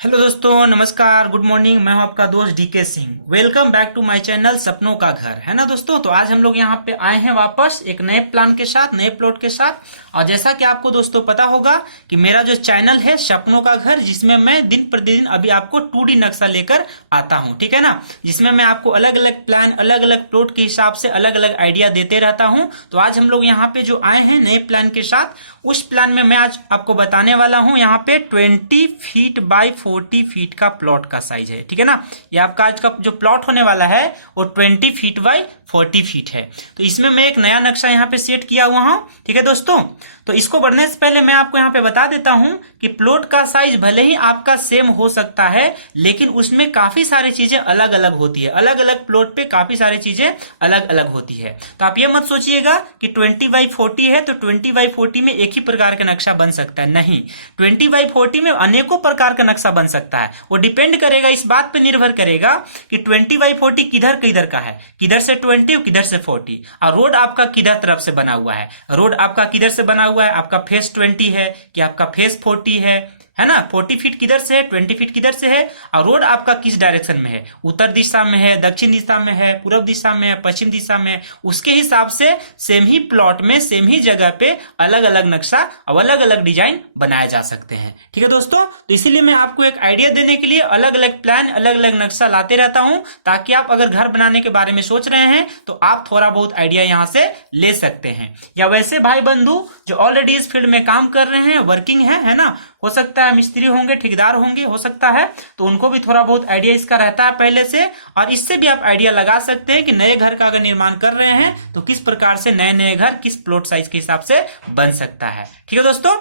Hello दोस्तों, नमस्कार, good morning. मैं हूं आपका दोस्त DK Singh. Welcome back to my channel सपनों का घर, है ना दोस्तों। तो आज हम लोग यहां पे आए हैं वापस एक नए प्लान के साथ, नए प्लॉट के साथ। और जैसा कि आपको दोस्तों पता होगा कि मेरा जो चैनल है सपनों का घर, जिसमें मैं दिन प्रतिदिन अभी आपको 2D नक्शा लेकर आता हूं, ठीक है ना। जिसमें मैं आपको अलग अलग प्लान, अलग अलग प्लॉट के हिसाब से अलग अलग आइडिया देते रहता हूं। तो आज हम लोग यहाँ पे जो आए हैं नए प्लान के साथ, उस प्लान में मैं आज आपको बताने वाला हूं। यहाँ पे 20 फीट बाई 40 फीट का प्लॉट का साइज है, ठीक है ना। ये आपका आज का जो प्लॉट होने वाला है वो 20 फीट बाई 40 फीट है। तो इसमें मैं एक नया नक्शा यहाँ पे सेट किया हुआ हूँ, ठीक है दोस्तों। तो इसको बढ़ने से पहले मैं आपको यहाँ पे बता देता हूँ कि प्लॉट का साइज भले ही आपका सेम हो सकता है, लेकिन उसमें काफी सारी चीजें अलग अलग होती है। अलग अलग प्लॉट पे काफी सारी चीजें अलग अलग होती है। तो आप ये मत सोचिएगा कि 20 बाई 40 है तो 20 बाई 40 में एक ही प्रकार का नक्शा बन सकता है। नहीं, 20 बाई 40 में अनेकों प्रकार का नक्शा बन सकता है। वो डिपेंड करेगा, इस बात पे निर्भर करेगा कि 20 बाई 40 किधर किधर का है, किधर से 20 और किधर से 40, और रोड आपका किधर तरफ से बना हुआ है। रोड आपका किधर से बना हुआ है, आपका फेस 20 है कि आपका फेस 40 है ना। 40 फीट किधर से है, 20 फीट किधर से है, और रोड आपका किस डायरेक्शन में है, उत्तर दिशा में है, दक्षिण दिशा में है, पूर्व दिशा में है, पश्चिम दिशा में है। उसके हिसाब से सेम ही प्लॉट में सेम ही जगह पे अलग अलग नक्शा और अलग अलग डिजाइन बनाए जा सकते हैं, ठीक है दोस्तों। तो इसीलिए मैं आपको एक आइडिया देने के लिए अलग अलग प्लान, अलग अलग नक्शा लाते रहता हूं, ताकि आप अगर घर बनाने के बारे में सोच रहे हैं तो आप थोड़ा बहुत आइडिया यहां से ले सकते हैं। या वैसे भाई बंधु जो ऑलरेडी इस फील्ड में काम कर रहे हैं, वर्किंग है ना, हो सकता है मिस्त्री होंगे, ठेकेदार होंगे, हो सकता है, तो उनको भी थोड़ा बहुत आइडिया इसका रहता है पहले से। और इससे भी आप आइडिया लगा सकते हैं कि नए घर का अगर निर्माण कर रहे हैं तो किस प्रकार से नए नए घर किस प्लॉट साइज के हिसाब से बन सकता है, ठीक है दोस्तों।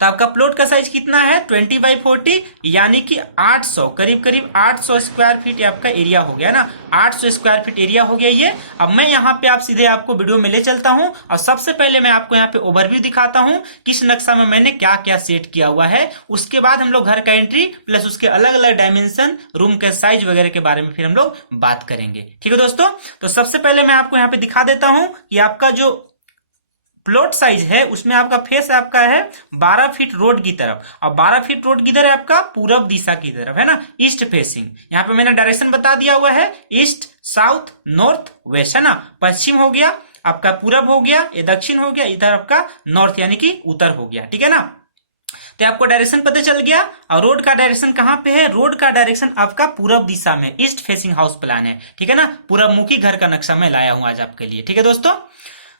तो आपका प्लॉट का साइज कितना है, 20 बाई 40, यानी कि 800, करीब करीब 800 स्क्वायर फीट आपका एरिया हो गया ना। 800 स्क्वायर फीट एरिया हो गया ये। अब मैं यहाँ पे आप सीधे आपको वीडियो में ले चलता हूँ, और सबसे पहले मैं आपको यहाँ पे ओवरव्यू दिखाता हूँ किस नक्शा में मैंने क्या क्या सेट किया हुआ है। उसके बाद हम लोग घर का एंट्री प्लस उसके अलग अलग डायमेंशन, रूम के साइज वगैरह के बारे में फिर हम लोग बात करेंगे, ठीक है दोस्तों। तो सबसे पहले मैं आपको यहाँ पे दिखा देता हूँ कि आपका जो प्लॉट साइज है उसमें आपका फेस आपका है 12 फीट रोड की तरफ, और 12 फीट रोड किधर है आपका, पूरब दिशा की तरफ, है ना, ईस्ट फेसिंग। यहाँ पे मैंने डायरेक्शन बता दिया हुआ है, ईस्ट, साउथ, नॉर्थ, वेस्ट, है ना। पश्चिम हो गया आपका, पूरब हो गया, ये दक्षिण हो गया, इधर आपका नॉर्थ यानी कि उत्तर हो गया, ठीक है ना। तो आपको डायरेक्शन पता चल गया। और रोड का डायरेक्शन कहां पे है, रोड का डायरेक्शन आपका पूरब दिशा में, ईस्ट फेसिंग हाउस प्लान है, ठीक है ना। पूरब मुखी घर का नक्शा मैं लाया हूं आज आपके लिए, ठीक है दोस्तों।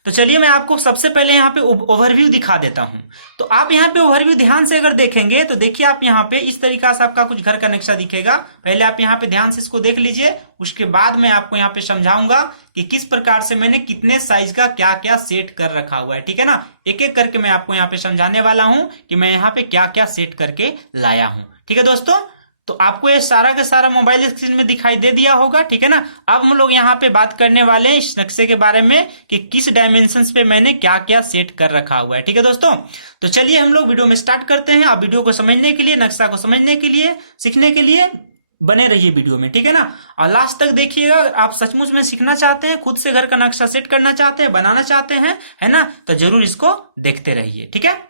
तो चलिए मैं आपको सबसे पहले यहाँ पे ओवरव्यू दिखा देता हूं। तो आप यहाँ पे ओवरव्यू ध्यान से अगर देखेंगे तो देखिए आप यहाँ पे इस तरीका से आपका कुछ घर का नक्शा दिखेगा। पहले आप यहाँ पे ध्यान से इसको देख लीजिए, उसके बाद मैं आपको यहाँ पे समझाऊंगा कि किस प्रकार से मैंने कितने साइज का क्या क्या सेट कर रखा हुआ है, ठीक है ना। एक एक करके मैं आपको यहाँ पे समझाने वाला हूँ कि मैं यहाँ पे क्या क्या सेट करके लाया हूँ, ठीक है दोस्तों। तो आपको ये सारा का सारा मोबाइल स्क्रीन में दिखाई दे दिया होगा, ठीक है ना। अब हम लोग यहाँ पे बात करने वाले हैं इस नक्शे के बारे में कि किस डायमेंशंस पे मैंने क्या क्या सेट कर रखा हुआ है, ठीक है दोस्तों। तो चलिए हम लोग वीडियो में स्टार्ट करते हैं। आप वीडियो को समझने के लिए, नक्शा को समझने के लिए, सीखने के लिए बने रहिए वीडियो में, ठीक है ना। और लास्ट तक देखिएगा। आप सचमुच में सीखना चाहते हैं, खुद से घर का नक्शा सेट करना चाहते हैं, बनाना चाहते हैं, है ना, तो जरूर इसको देखते रहिए, ठीक है।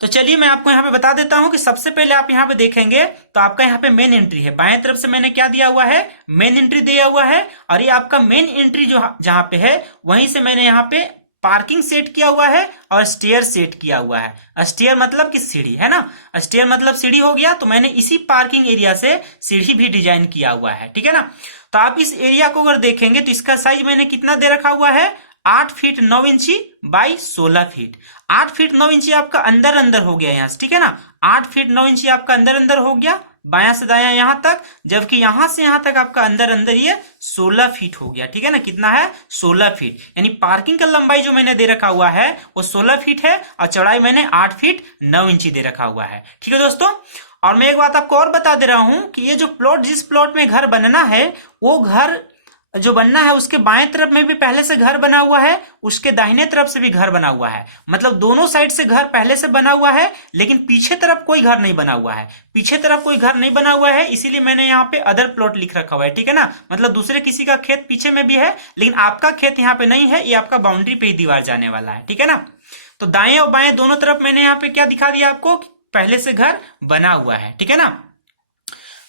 तो चलिए मैं आपको यहाँ पे बता देता हूँ कि सबसे पहले आप यहाँ पे देखेंगे तो आपका यहाँ पे मेन एंट्री है। बाएं तरफ से मैंने क्या दिया हुआ है, मेन एंट्री दिया हुआ है। और ये आपका मेन एंट्री जो जहाँ पे है वहीं से मैंने यहाँ पे पार्किंग सेट किया हुआ है और स्टेयर सेट किया हुआ है। स्टेयर मतलब कि सीढ़ी, है ना, स्टेयर मतलब सीढ़ी हो गया। तो मैंने इसी पार्किंग एरिया से सीढ़ी भी डिजाइन किया हुआ है, ठीक है ना। तो आप इस एरिया को अगर देखेंगे तो इसका साइज मैंने कितना दे रखा हुआ है, 8 फीट 9 इंची बाई 16 फीट। 8 फीट 9 इंची आपका अंदर अंदर हो गया यहाँ से, ठीक है ना। 8 फीट 9 इंची आपका अंदर अंदर हो गया, बायां से दायां यहां तक, जबकि यहां से यहां तक आपका अंदर अंदर ये 16 फीट हो गया, ठीक है ना। कितना है, 16 फीट। यानी पार्किंग का लंबाई जो मैंने दे रखा हुआ है वो 16 फीट है, और चौड़ाई मैंने 8 फीट 9 इंची दे रखा हुआ है, ठीक है दोस्तों। और मैं एक बात आपको और बता दे रहा हूं कि ये जो प्लॉट, जिस प्लॉट में घर बनना है, वो घर जो बनना है उसके बाएं तरफ में भी पहले से घर बना हुआ है, उसके दाहिने तरफ से भी घर बना हुआ है। मतलब दोनों साइड से घर पहले से बना हुआ है, लेकिन पीछे तरफ कोई घर नहीं बना हुआ है। पीछे तरफ कोई घर नहीं बना हुआ है, इसीलिए मैंने यहाँ पे अदर प्लॉट लिख रखा हुआ है, ठीक है ना। मतलब दूसरे किसी का खेत पीछे में भी है, लेकिन आपका खेत यहाँ पे नहीं है, ये आपका बाउंड्री पे ही दीवार जाने वाला है, ठीक है ना। तो दाएं और बाएं दोनों तरफ मैंने यहाँ पे क्या दिखा दिया आपको, पहले से घर बना हुआ है, ठीक है ना।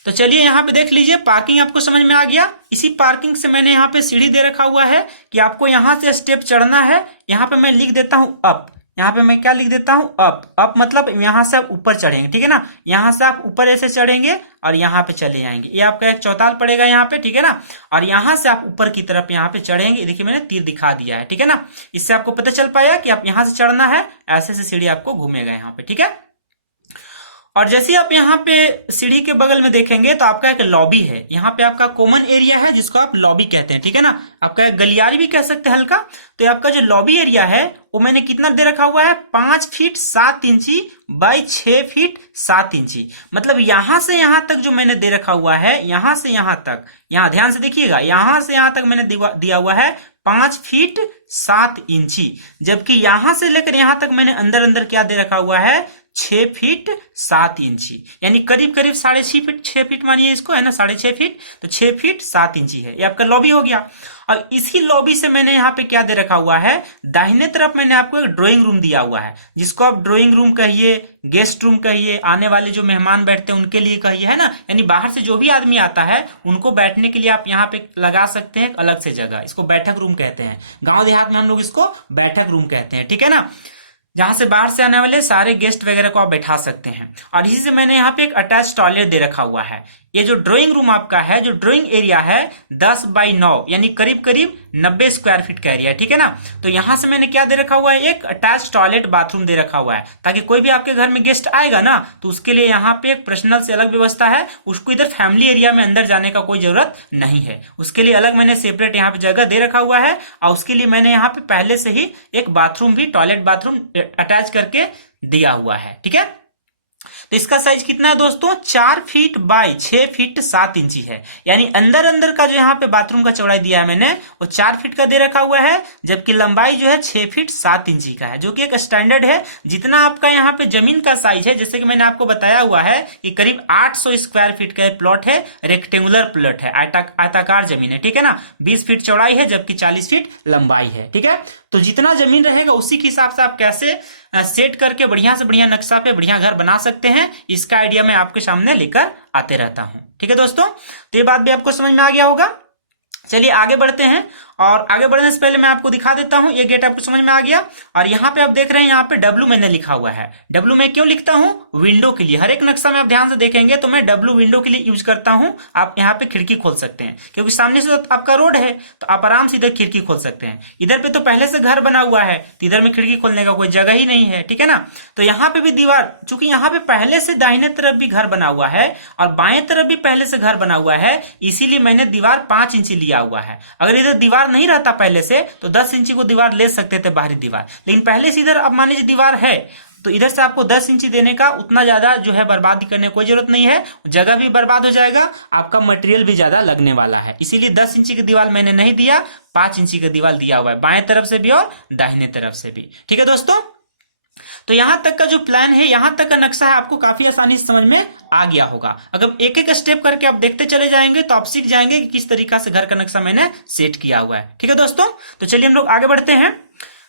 तो चलिए यहाँ पे देख लीजिए, पार्किंग आपको समझ में आ गया। इसी पार्किंग से मैंने यहाँ पे सीढ़ी दे रखा हुआ है कि आपको यहाँ से स्टेप चढ़ना है। यहाँ पे मैं लिख देता हूँ अप, यहाँ पे मैं क्या लिख देता हूँ अप। अप मतलब यहाँ से आप ऊपर चढ़ेंगे, ठीक है ना। यहाँ से आप ऊपर ऐसे चढ़ेंगे और यहाँ पे चले जाएंगे, ये आपका एक चौताल पड़ेगा यहाँ पे, ठीक है ना। और यहाँ से आप ऊपर की तरफ यहाँ पे चढ़ेंगे, देखिए मैंने तीर दिखा दिया है, ठीक है ना। इससे आपको पता चल पाया कि आप यहाँ से चढ़ना है, ऐसे से सीढ़ी आपको घूमेगा यहाँ पे, ठीक है। और जैसे आप यहाँ पे सीढ़ी के बगल में देखेंगे तो आपका एक लॉबी है, यहाँ पे आपका कॉमन एरिया है जिसको आप लॉबी कहते हैं, ठीक है ना। आपका एक गलियारी भी कह सकते हैं हल्का। तो आपका जो लॉबी एरिया है वो मैंने कितना दे रखा हुआ है, 5 फीट 7 इंची बाई 6 फीट 7 इंची। मतलब यहां से यहां तक जो मैंने दे रखा हुआ है, यहां से यहां तक, यहाँ ध्यान से देखिएगा, यहां से यहां तक मैंने दिया हुआ है 5 फीट 7 इंची। जबकि यहां से लेकर यहां तक मैंने अंदर अंदर क्या दे रखा हुआ है, 6 फीट 7 इंची, यानी करीब करीब 6.5 फीट मानिए इसको, है ना, 6.5 फीट, तो 6 फीट 7 इंची है। ये आपका लॉबी हो गया। और इसी लॉबी से मैंने यहाँ पे क्या दे रखा हुआ है, दाहिने तरफ मैंने आपको एक ड्राइंग रूम दिया हुआ है, जिसको आप ड्राइंग रूम कहिए, गेस्ट रूम कहिए, आने वाले जो मेहमान बैठते हैं उनके लिए कहिए, है ना। यानी बाहर से जो भी आदमी आता है उनको बैठने के लिए आप यहाँ पे लगा सकते हैं अलग से जगह, इसको बैठक रूम कहते हैं। गाँव देहात में हम लोग इसको बैठक रूम कहते हैं, ठीक है ना। जहां से बाहर से आने वाले सारे गेस्ट वगैरह को आप बैठा सकते हैं। और इसी से मैंने यहाँ पे एक अटैच टॉयलेट दे रखा हुआ है। ये जो ड्राइंग रूम आपका है, जो ड्राइंग एरिया है 10 बाई 9 यानी करीब करीब 90 स्क्वायर फीट का एरिया है, ठीक है ना। तो यहां से मैंने क्या दे रखा हुआ है, एक अटैच टॉयलेट बाथरूम दे रखा हुआ है, ताकि कोई भी आपके घर में गेस्ट आएगा ना तो उसके लिए यहाँ पे एक पर्सनल से अलग व्यवस्था है, उसको इधर फैमिली एरिया में अंदर जाने का कोई जरूरत नहीं है। उसके लिए अलग मैंने सेपरेट यहाँ पे जगह दे रखा हुआ है। और उसके लिए मैंने यहाँ पे पहले से ही एक बाथरूम भी, टॉयलेट बाथरूम अटैच करके दिया हुआ है, ठीक है। तो इसका साइज कितना है दोस्तों, 4 फीट बाई 6 फीट 7 इंची है। यानी अंदर अंदर का जो यहाँ पे बाथरूम का चौड़ाई दिया है मैंने, वो 4 फीट का दे रखा हुआ है, जबकि लंबाई जो है 6 फीट 7 इंची का है, जो कि एक स्टैंडर्ड है। जितना आपका यहाँ पे जमीन का साइज है, जैसे कि मैंने आपको बताया हुआ है कि करीब 800 स्क्वायर फीट का प्लॉट है, रेक्टेंगुलर प्लॉट है, आयताकार जमीन है, ठीक है ना। 20 फीट चौड़ाई है जबकि 40 फीट लंबाई है, ठीक है। तो जितना जमीन रहेगा उसी के हिसाब से आप कैसे सेट करके बढ़िया से बढ़िया नक्शा पे बढ़िया घर बना सकते हैं, इसका आइडिया मैं आपके सामने लेकर आते रहता हूं, ठीक है दोस्तों। तो ये बात भी आपको समझ में आ गया होगा। चलिए आगे बढ़ते हैं। और आगे बढ़ने से पहले मैं आपको दिखा देता हूं, ये गेट आपको समझ में आ गया। और यहाँ पे आप देख रहे हैं, यहाँ पे डब्ल्यू मैंने लिखा हुआ है। डब्ल्यू मैं क्यों लिखता हूं, विंडो के लिए। हर एक नक्शा में आप ध्यान से देखेंगे तो मैं डब्ल्यू विंडो के लिए यूज करता हूं। आप यहाँ पे खिड़की खोल सकते हैं, क्योंकि सामने से तो आपका रोड है, तो आप आराम से इधर खिड़की खोल सकते हैं। इधर पे तो पहले से घर बना हुआ है, तो इधर में खिड़की खोलने का कोई जगह ही नहीं है, ठीक है ना। तो यहाँ पे भी दीवार, चूंकि यहाँ पे पहले से दाहिने तरफ भी घर बना हुआ है और बाएं तरफ भी पहले से घर बना हुआ है, इसीलिए मैंने दीवार 5 इंची लिया हुआ है। अगर इधर दीवार नहीं रहता पहले से तो 10 इंची को दीवार ले सकते थे, बाहरी दीवार। लेकिन पहले से इधर अब मान लीजिए दीवार है, तो इधर से आपको 10 इंची देने का उतना ज्यादा जो है बर्बादी करने की कोई जरूरत नहीं है। जगह भी बर्बाद हो जाएगा, आपका मटेरियल भी ज्यादा लगने वाला है। इसीलिए 10 इंची की दीवार मैंने नहीं दिया, 5 इंची की दीवार दिया हुआ है, बाएं तरफ से भी और दाहिने तरफ से भी, ठीक है दोस्तों। तो यहां तक का जो प्लान है, यहां तक का नक्शा है, आपको काफी आसानी से समझ में आ गया होगा। अगर एक एक स्टेप करके आप देखते चले जाएंगे तो आप सीख जाएंगे कि किस तरीका से घर का नक्शा मैंने सेट किया हुआ है, ठीक है दोस्तों। तो चलिए हम लोग आगे बढ़ते हैं।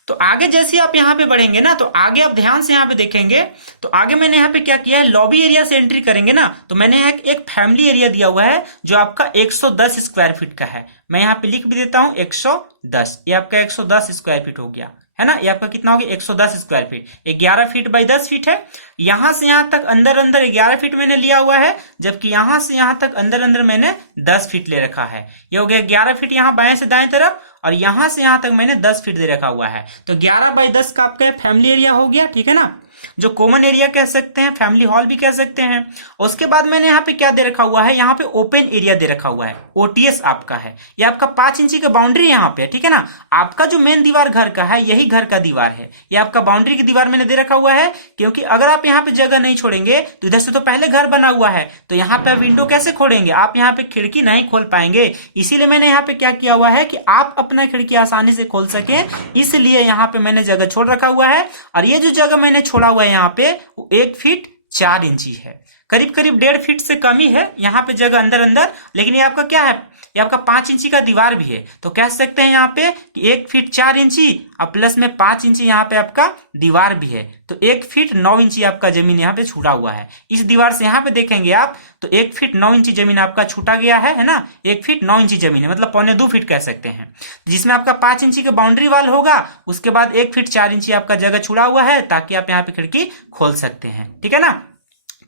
तो आगे जैसे आप यहाँ पे बढ़ेंगे ना, तो आगे आप ध्यान से यहाँ पे देखेंगे तो आगे मैंने यहाँ पे क्या किया है, लॉबी एरिया से एंट्री करेंगे ना, तो मैंने एक फैमिली एरिया दिया हुआ है जो आपका 110 स्क्वायर फीट का है। मैं यहाँ पे लिख भी देता हूँ 110, ये आपका 110 स्क्वायर फीट हो गया, है ना। ये आपका कितना हो गया, 110 square feet. 11 feet by 10 feet है। यहां से यहां तक अंदर अंदर 11 फीट मैंने लिया हुआ है, जबकि यहां से यहां तक अंदर अंदर मैंने 10 फीट ले रखा है। ये हो गया 11 फीट यहाँ बाएं से दाएं तरफ, और यहां से यहां तक मैंने 10 फीट दे रखा हुआ है। तो 11 बाई 10 का आपका फैमिली एरिया हो गया, ठीक है ना, जो कॉमन एरिया कह सकते हैं, फैमिली हॉल भी कह सकते हैं। उसके बाद मैंने यहाँ पे क्या दे रखा हुआ है, यहाँ पे ओपन एरिया दे रखा हुआ है, ओटीएस आपका है। ये आपका 5 इंची का बाउंड्री यहाँ पे, ठीक है ना। आपका जो मेन दीवार घर का है, यही घर का दीवार है। ये आपका बाउंड्री की दीवार मैंने दे रखा हुआ है, क्योंकि अगर आप यहाँ पे जगह नहीं छोड़ेंगे तो इधर से तो पहले घर बना हुआ है, तो यहाँ पे विंडो कैसे खोलेंगे, आप यहाँ पे खिड़की नहीं खोल पाएंगे। इसीलिए मैंने यहाँ पे क्या किया हुआ है कि आप अपना खिड़की आसानी से खोल सके, इसलिए यहाँ पे मैंने जगह छोड़ रखा हुआ है। और ये जो जगह मैंने छोड़ा हुआ है यहाँ पे, 1 फीट 4 इंची है। करीब करीब 1.5 फीट से कम ही है यहाँ पे जगह अंदर अंदर, लेकिन ये आपका क्या है, ये आपका 5 इंची का दीवार भी है, तो कह सकते हैं यहाँ पे कि 1 फीट 4 इंची और प्लस में 5 इंची यहाँ पे आपका दीवार भी है, तो 1 फीट 9 इंची आपका जमीन यहाँ पे छूटा हुआ है। इस दीवार से यहाँ पे देखेंगे आप तो 1 फीट 9 इंची जमीन आपका छूटा गया है ना, 1 फीट 9 इंची जमीन है, मतलब 1.25 फीट कह सकते हैं, जिसमें आपका 5 इंची का बाउंड्री वाल होगा, उसके बाद 1 फीट 4 इंची आपका जगह छुड़ा हुआ है ताकि आप यहाँ पे खिड़की खोल सकते हैं, ठीक है ना।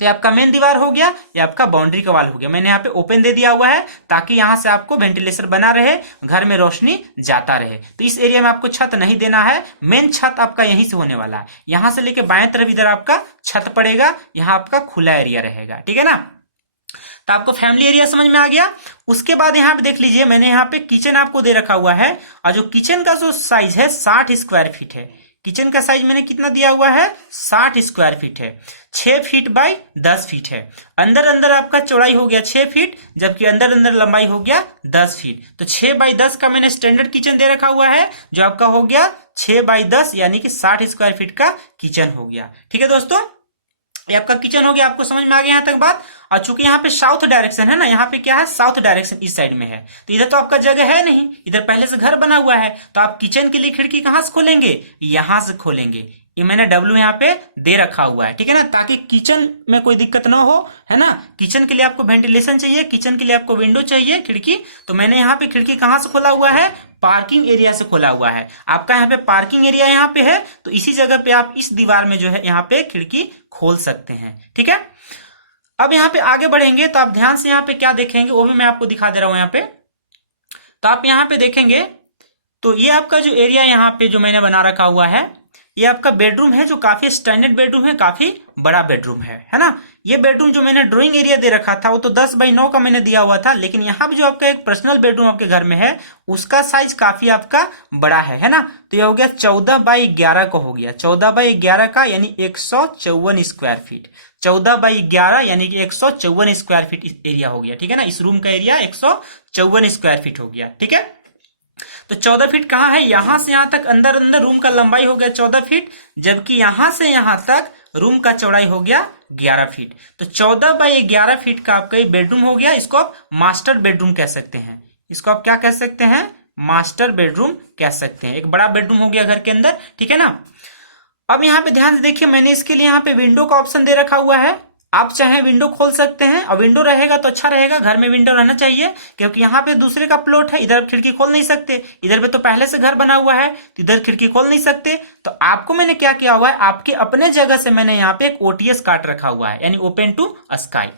तो ये आपका मेन दीवार हो गया, ये आपका बाउंड्री का वाल हो गया। मैंने यहाँ पे ओपन दे दिया हुआ है ताकि यहाँ से आपको वेंटिलेशन बना रहे, घर में रोशनी जाता रहे। तो इस एरिया में आपको छत नहीं देना है, मेन छत आपका यहीं से होने वाला है, यहाँ से लेके बाएं तरफ इधर आपका छत पड़ेगा, यहाँ आपका खुला एरिया रहेगा, ठीक है ना। तो आपको फैमिली एरिया समझ में आ गया। उसके बाद यहाँ पे देख लीजिए, मैंने यहाँ पे किचन आपको दे रखा हुआ है, और जो किचन का जो साइज है 60 स्क्वायर फीट है। किचन का साइज मैंने कितना दिया हुआ है, 60 स्क्वायर फीट है, 6 फीट बाई 10 फीट है। अंदर अंदर आपका चौड़ाई हो गया 6 फीट, जबकि अंदर अंदर लंबाई हो गया 10 फीट। तो 6 बाई 10 का मैंने स्टैंडर्ड किचन दे रखा हुआ है, जो आपका हो गया 6 बाई 10 यानी कि 60 स्क्वायर फीट का किचन हो गया, ठीक है दोस्तों। ये आपका किचन हो गया, आपको समझ में आ गया यहाँ तक बात। और चूंकि यहाँ पे साउथ डायरेक्शन है ना, यहाँ पे क्या है, साउथ डायरेक्शन इस साइड में है, तो इधर तो आपका जगह है नहीं, इधर पहले से घर बना हुआ है, तो आप किचन के लिए खिड़की कहाँ से खोलेंगे, यहाँ से खोलेंगे। ये मैंने डब्ल्यू यहाँ पे दे रखा हुआ है, ठीक है ना, ताकि किचन में कोई दिक्कत ना हो, है ना। किचन के लिए आपको वेंटिलेशन चाहिए, किचन के लिए आपको विंडो चाहिए, खिड़की, तो मैंने यहाँ पे खिड़की कहाँ से खोला हुआ है, पार्किंग एरिया से खोला हुआ है। आपका यहाँ पे पार्किंग एरिया यहाँ पे है, तो इसी जगह पे आप इस दीवार में जो है यहाँ पे खिड़की खोल सकते हैं, ठीक है। अब यहाँ पे आगे बढ़ेंगे तो आप ध्यान से यहाँ पे क्या देखेंगे वो भी मैं आपको दिखा दे रहा हूं यहाँ पे। तो आप यहाँ पे देखेंगे तो ये आपका जो एरिया यहाँ पे जो मैंने बना रखा हुआ है, ये आपका बेडरूम है, जो काफी स्टैंडर्ड बेडरूम है, काफी बड़ा बेडरूम है ना। ये बेडरूम जो मैंने ड्राइंग एरिया दे रखा था वो तो 10 बाई 9 का मैंने दिया हुआ था, लेकिन यहाँ पे जो आपका एक पर्सनल बेडरूम आपके घर में है उसका साइज काफी आपका बड़ा है ना। तो ये हो गया 14 बाई 11 का हो गया, 14 बाई 11 का यानी 154 स्क्वायर फीट, 14 बाई 11 यानी कि 154 स्क्वायर फीट एरिया हो गया, ठीक है ना। इस रूम का एरिया 154 स्क्वायर फीट हो गया, ठीक है। तो 14 फीट कहाँ है, यहां से यहां तक अंदर अंदर रूम का लंबाई हो गया 14 फीट, जबकि यहां से यहां तक रूम का चौड़ाई हो गया 11 फीट। तो 14 बाई 11 फीट का आपका ये बेडरूम हो गया। इसको आप मास्टर बेडरूम कह सकते हैं, इसको आप क्या कह सकते हैं, मास्टर बेडरूम कह सकते हैं। एक बड़ा बेडरूम हो गया घर के अंदर, ठीक है ना। अब यहाँ पे ध्यान से देखिए, मैंने इसके लिए यहाँ पे विंडो का ऑप्शन दे रखा हुआ है। आप चाहे विंडो खोल सकते हैं, और विंडो रहेगा तो अच्छा रहेगा, घर में विंडो रहना चाहिए, क्योंकि यहाँ पे दूसरे का प्लॉट है, इधर खिड़की खोल नहीं सकते, इधर पे तो पहले से घर बना हुआ है तो इधर खिड़की खोल नहीं सकते। तो आपको मैंने क्या किया हुआ है, आपके अपने जगह से मैंने यहाँ पे एक ओटीएस काट रखा हुआ है, यानी open to sky.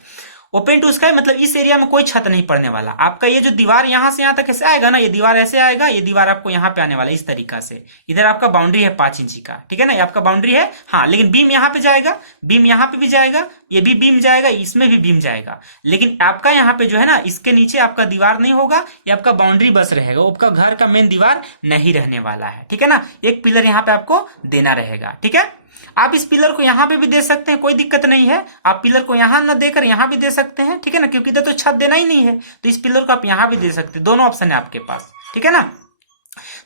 Open to sky मतलब इस एरिया में कोई छत नहीं पड़ने वाला। आपका ये जो दीवार यहाँ से यहाँ तक ऐसे आएगा ना, ये दीवार ऐसे आएगा, ये दीवार आपको यहाँ पे आने वाला है इस तरीका से। इधर आपका बाउंड्री है 5 इंची का, ठीक है ना, ये आपका बाउंड्री है। हाँ, लेकिन बीम यहाँ पे जाएगा, बीम यहाँ पे भी जाएगा, ये भी बीम जाएगा, इसमें भी बीम जाएगा, लेकिन आपका यहाँ पे जो है ना, इसके नीचे आपका दीवार नहीं होगा, ये आपका बाउंड्री बस रहेगा, आपका घर का मेन दीवार नहीं रहने वाला है, ठीक है ना। एक पिलर यहाँ पे आपको देना रहेगा, ठीक है। आप इस पिलर को यहाँ पे भी दे सकते हैं, कोई दिक्कत नहीं है। आप पिलर को यहाँ ना देकर यहाँ भी दे सकते हैं, ठीक है ना, क्योंकि इधर तो छत देना ही नहीं है, तो इस पिलर को आप यहाँ भी दे सकते हैं। दोनों ऑप्शन है आपके पास, ठीक है ना।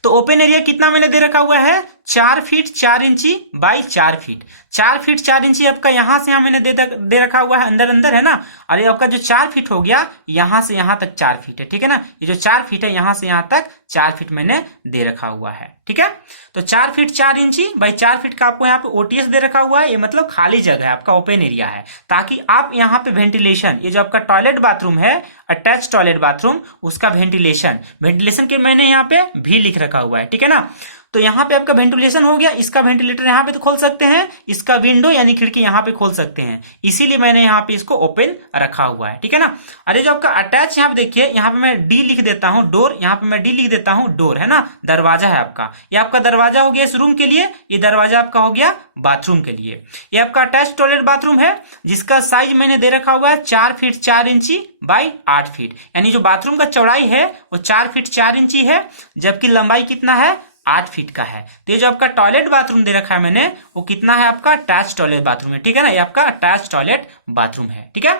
तो ओपन एरिया कितना मैंने दे रखा हुआ है, 4 फीट 4 इंची बाई 4 फीट। 4 फीट 4 इंची आपका यहां से यहां मैंने दे रखा हुआ है, अंदर अंदर है ना। और ये आपका जो 4 फीट हो गया, यहां से यहां तक 4 फीट है, ठीक है ना। ये जो 4 फीट है यहां से यहां तक 4 फीट मैंने दे रखा हुआ है, ठीक है। तो 4 फीट 4 इंची बाई 4 फीट का आपको यहाँ पे ओटीएस दे रखा हुआ है। ये मतलब खाली जगह है, आपका ओपन एरिया है, ताकि आप यहाँ पे वेंटिलेशन, ये जो आपका टॉयलेट बाथरूम है, अटैच टॉयलेट बाथरूम, उसका वेंटिलेशन के मैंने यहाँ पे भी लिख रखा हुआ है, ठीक है ना। तो यहाँ पे आपका वेंटिलेशन हो गया, इसका वेंटिलेटर यहाँ पे तो खोल सकते हैं, इसका विंडो यानी खिड़की यहाँ पे खोल सकते हैं, इसीलिए मैंने यहाँ पे इसको ओपन रखा हुआ है, ठीक है ना। अरे जो आपका अटैच यहाँ पे देखिए, यहाँ पे मैं डी लिख देता हूँ डोर, यहाँ पे मैं डी लिख देता हूँ डोर, है ना, दरवाजा है आपका। ये आपका दरवाजा हो गया इस रूम के लिए, ये दरवाजा आपका हो गया बाथरूम के लिए। ये आपका अटैच टॉयलेट बाथरूम है, जिसका साइज मैंने दे रखा हुआ है 4 फीट 4 इंची बाई 8 फीट, यानी जो बाथरूम का चौड़ाई है वो 4 फीट 4 इंची है, जबकि लंबाई कितना है, 8 फीट का है। तो ये जो आपका टॉयलेट बाथरूम दे रखा है मैंने, वो कितना है, आपका अटैच टॉयलेट बाथरूम है, ठीक है ना। ये आपका अटैच टॉयलेट बाथरूम है, ठीक है।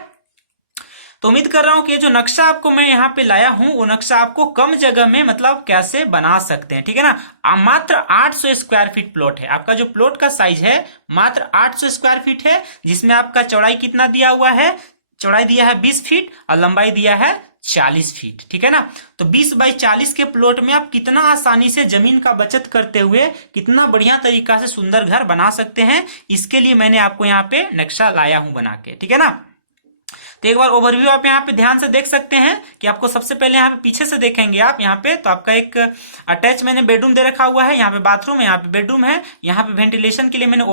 तो उम्मीद कर रहा हूं कि जो नक्शा आपको मैं यहाँ पे लाया हूं वो नक्शा आपको कम जगह में मतलब कैसे बना सकते हैं, ठीक है ना। मात्र 800 स्क्वायर फीट प्लॉट है आपका, जो प्लॉट का साइज है मात्र 800 स्क्वायर फीट है, जिसमें आपका चौड़ाई कितना दिया हुआ है, चौड़ाई दिया है 20 फीट और लंबाई दिया है 40 फीट, ठीक है ना। तो 20 बाई 40 के प्लॉट में आप कितना आसानी से जमीन का बचत करते हुए कितना बढ़िया तरीका से सुंदर घर बना सकते हैं, इसके लिए मैंने आपको यहाँ पे नक्शा लाया हूं बना के, ठीक है ना। तो एक बार ओवरव्यू आप यहाँ पे ध्यान से देख सकते हैं कि आपको सबसे पहले यहाँ पे पीछे से देखेंगे आप यहाँ पे, तो आपका एक अटैच मैंने बेडरूम दे रखा हुआ है, यहाँ पे बाथरूम है, यहाँ पे बेडरूम है, यहाँ पे वेंटिलेशन के लिए मैंने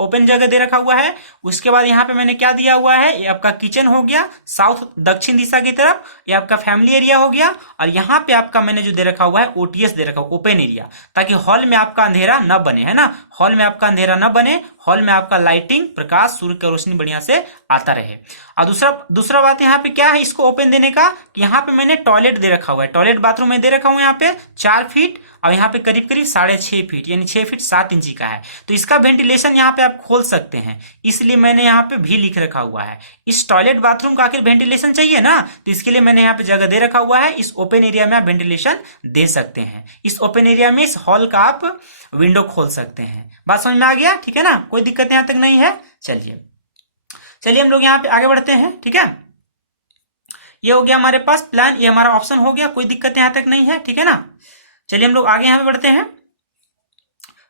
ओपन जगह दे रखा हुआ है। उसके बाद यहाँ पे मैंने क्या दिया हुआ है, ये आपका किचन हो गया साउथ दक्षिण दिशा की तरफ, ये आपका फैमिली एरिया हो गया, और यहाँ पे आपका मैंने जो दे रखा हुआ है ओटीएस दे रखा हुआ ओपन एरिया, ताकि हॉल में आपका अंधेरा न बने, है ना, हॉल में आपका अंधेरा न बने, हॉल में आपका लाइटिंग प्रकाश सूर्य की रोशनी बढ़िया से आता रहे। और दूसरा बात यहाँ पे क्या है इसको ओपन देने का, कि यहाँ पे मैंने टॉयलेट दे रखा हुआ है, टॉयलेट बाथरूम में दे रखा हुआ है यहाँ पे 4 फीट और यहाँ पे करीब 6.5 फीट यानी 6 फीट 7 इंची का है। तो इसका वेंटिलेशन यहाँ पे आप खोल सकते हैं, इसलिए मैंने यहाँ पे भी लिख रखा हुआ है। इस टॉयलेट बाथरूम का आखिर वेंटिलेशन चाहिए ना, तो इसके लिए मैंने यहाँ पे जगह दे रखा हुआ है। इस ओपन एरिया में आप वेंटिलेशन दे सकते हैं, इस ओपन एरिया में इस हॉल का आप विंडो खोल सकते हैं। बात समझ में आ गया, ठीक है ना, कोई दिक्कत यहाँ तक नहीं है। चलिए हम लोग यहाँ पे आगे बढ़ते हैं, ठीक है। ये हो गया हमारे पास प्लान, ये हमारा ऑप्शन हो गया, कोई दिक्कत यहाँ तक नहीं है, ठीक है ना। चलिए हम लोग आगे यहाँ पे बढ़ते हैं।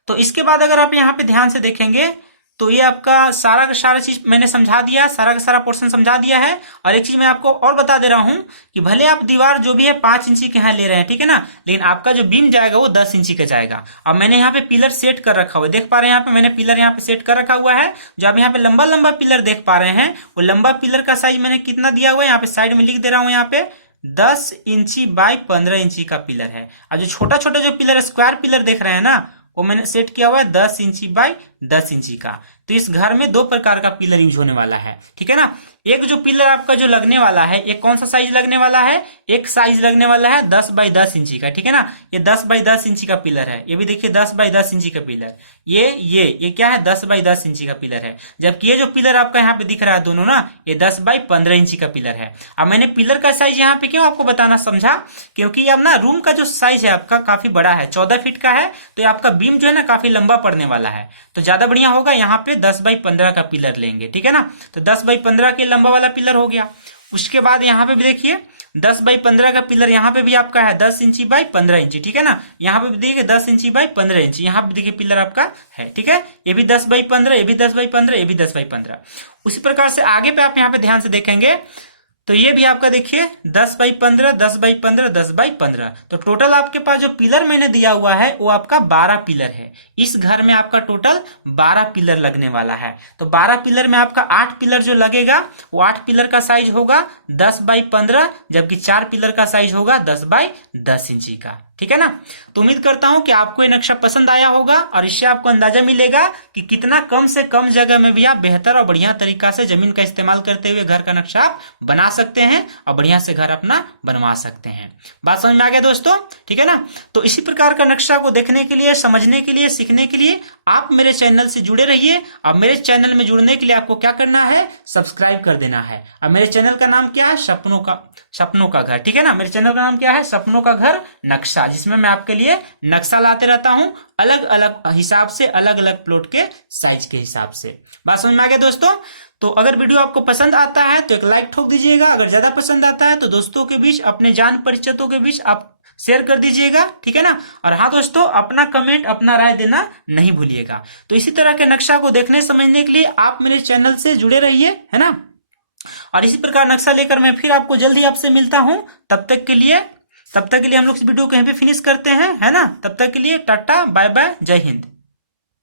तो इसके बाद अगर आप यहाँ पे ध्यान से देखेंगे तो ये आपका सारा का सारा चीज मैंने समझा दिया, सारा का सारा पोर्शन समझा दिया है। और एक चीज मैं आपको और बता दे रहा हूं कि भले आप दीवार जो भी है 5 इंची के यहाँ ले रहे हैं, ठीक है ना, लेकिन आपका जो बीम जाएगा वो 10 इंची का जाएगा। अब मैंने यहाँ पे पिलर सेट कर रखा हुआ है, देख पा रहे हैं यहाँ पे मैंने पिलर यहाँ पे सेट कर रखा हुआ है। जो आप यहाँ पे लंबा लंबा पिलर देख पा रहे हैं वो लंबा पिलर का साइज मैंने कितना दिया हुआ है, यहाँ पे साइड में लिख दे रहा हूँ, यहाँ पे 10 इंची बाई 15 इंची का पिलर है। और जो छोटा छोटा जो पिलर स्क्वायर पिलर देख रहे हैं ना, वो मैंने सेट किया हुआ है 10 इंची बाई 10 इंची का। तो इस घर में 2 प्रकार का पिलर यूज होने वाला है, ठीक है ना। एक जो पिलर आपका जो लगने वाला है, ये कौन सा साइज लगने वाला है, एक साइज लगने वाला है 10 बाई 10 इंची का, ठीक है ना। ये 10 बाई 10 इंची का पिलर है, ये भी देखिए 10 बाई 10 इंची का पिलर, ये क्या है 10 बाई 10 इंची का पिलर है। जबकि ये जो पिलर आपका यहाँ पे दिख रहा है दोनों ना, ये 10 बाई 15 इंची का पिलर है। अब मैंने पिलर का साइज यहाँ पे क्यों आपको बताना समझा, क्योंकि अब ना रूम का जो साइज है आपका काफी बड़ा है, 14 फीट का है, तो ये आपका बीम जो है ना काफी लंबा पड़ने वाला है। तो ज्यादा बढ़िया होगा यहाँ पे 10 बाई 15 का पिलर लेंगे, ठीक है ना। तो 10 बाई 15 के लंबा वाला पिलर हो गया। उसके बाद यहाँ पे भी देखिए 10 बाई 15 का पिलर यहाँ पे भी आपका है 10 इंची बाई 15 इंची, ठीक है ना। यहाँ पे भी देखिए 10 इंची बाई 15 इंची, यहाँ पे देखिए पिलर आपका है, ठीक है। ये भी 10 बाई 15, ये भी 10 बाई 15, ये भी 10 बाई 15। उसी प्रकार से आगे पे आप यहाँ पे ध्यान से देखेंगे तो ये भी आपका देखिए 10 बाई 15, 10 बाई 15, 10 बाई 15। तो टोटल आपके पास जो पिलर मैंने दिया हुआ है वो आपका 12 पिलर है। इस घर में आपका टोटल 12 पिलर लगने वाला है। तो 12 पिलर में आपका 8 पिलर जो लगेगा वो 8 पिलर का साइज होगा 10 बाई 15, जबकि 4 पिलर का साइज होगा 10 बाई 10 इंची का, ठीक है ना। तो उम्मीद करता हूं कि आपको ये नक्शा पसंद आया होगा और इससे आपको अंदाजा मिलेगा कि कितना कम से कम जगह में भी आप बेहतर और बढ़िया तरीका से जमीन का इस्तेमाल करते हुए घर का नक्शा आप बना सकते हैं और बढ़िया से घर अपना बनवा सकते हैं। बात समझ में आ गया दोस्तों, ठीक है ना। तो इसी प्रकार का नक्शा को देखने के लिए, समझने के लिए, सीखने के लिए आप मेरे चैनल से जुड़े रहिए। अब मेरे चैनल में जुड़ने के लिए आपको क्या करना है, सब्सक्राइब कर देना है। अब मेरे चैनल का नाम क्या है, सपनों का घर, ठीक है ना। मेरे चैनल का नाम क्या है, सपनों का घर नक्शा, जिसमें मैं आपके लिए नक्शा लाते रहता हूं अलग अलग हिसाब से, अलग अलग प्लॉट के साइज के हिसाब से। बात समझ में आ गया दोस्तों। तो अगर वीडियो आपको पसंद आता है तो एक लाइक ठोक दीजिएगा, अगर ज्यादा पसंद आता है तो दोस्तों के बीच, अपने जान परिचितों के बीच आप शेयर कर दीजिएगा, ठीक है ना। और हाँ दोस्तों, अपना कमेंट, अपना राय देना नहीं भूलिएगा। तो इसी तरह के नक्शा को देखने समझने के लिए आप मेरे चैनल से जुड़े रहिए, है ना। और इसी प्रकार नक्शा लेकर मैं फिर आपको जल्दी आपसे मिलता हूं। तब तक के लिए हम लोग इस वीडियो को यहीं पे फिनिश करते हैं, है ना। तब तक के लिए टाटा बाय बाय, जय हिंद।